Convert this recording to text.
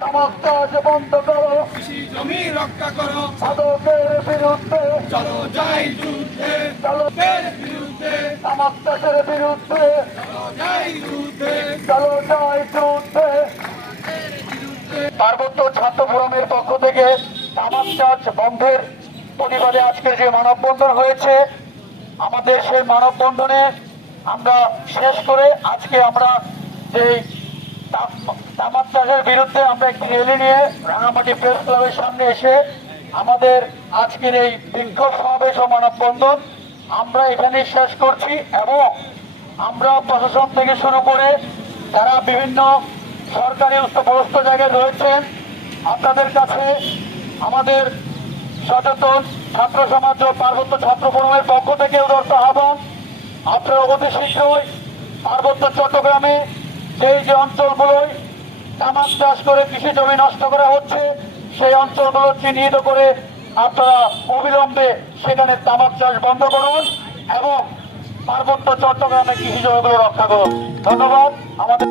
তামাক চাষ বন্ধ করো, কৃষি জমি রক্ষা করো, মাদকের বিরুদ্ধে চলো যাই যুদ্ধে, চলো, এর বিরুদ্ধে, তামাক চাষের বিরুদ্ধে চলো যাই যুদ্ধে, চলো যাই যুদ্ধে। পার্বত্য ছাত্র ফোরামের পক্ষ থেকে তামাক চাষ বন্ধের প্রতিবাদে আজকের যে মানববন্ধন হয়েছে, আমাদের সেই মানববন্ধনে আমরা শেষ করে আজকে আমরা যে তামাক চাষের বিরুদ্ধে আমরা একটি র্যালি নিয়ে রাঙামাটি প্রেস ক্লাবের সামনে এসে আমাদের আজকের এই বিক্ষোভ সমাবেশ ও মানববন্ধন আমরা এখানেই শেষ করছি। এবং আমরা প্রশাসন থেকে শুরু করে যারা বিভিন্ন সরকারি উচ্চপদস্থ জায়গায় রয়েছেন, আপনাদের কাছে আমাদের সচেতন ছাত্র সমাজ ও পার্বত্য ছাত্র ফোরামের পক্ষ থেকে উদারত আহ্বান, আপনারা অতি শীঘ্রই পার্বত্য চট্টগ্রামে যে অঞ্চলগুলোয় তামাক চাষ করে কৃষি জমি নষ্ট করা হচ্ছে, সেই অঞ্চলগুলো চিহ্নিত করে আপনারা অবিলম্বে সেখানে তামাক চাষ বন্ধ করুন এবং পার্বত্য চট্টগ্রামে কৃষি জমিগুলো রক্ষা করুন। ধন্যবাদ। আমাদের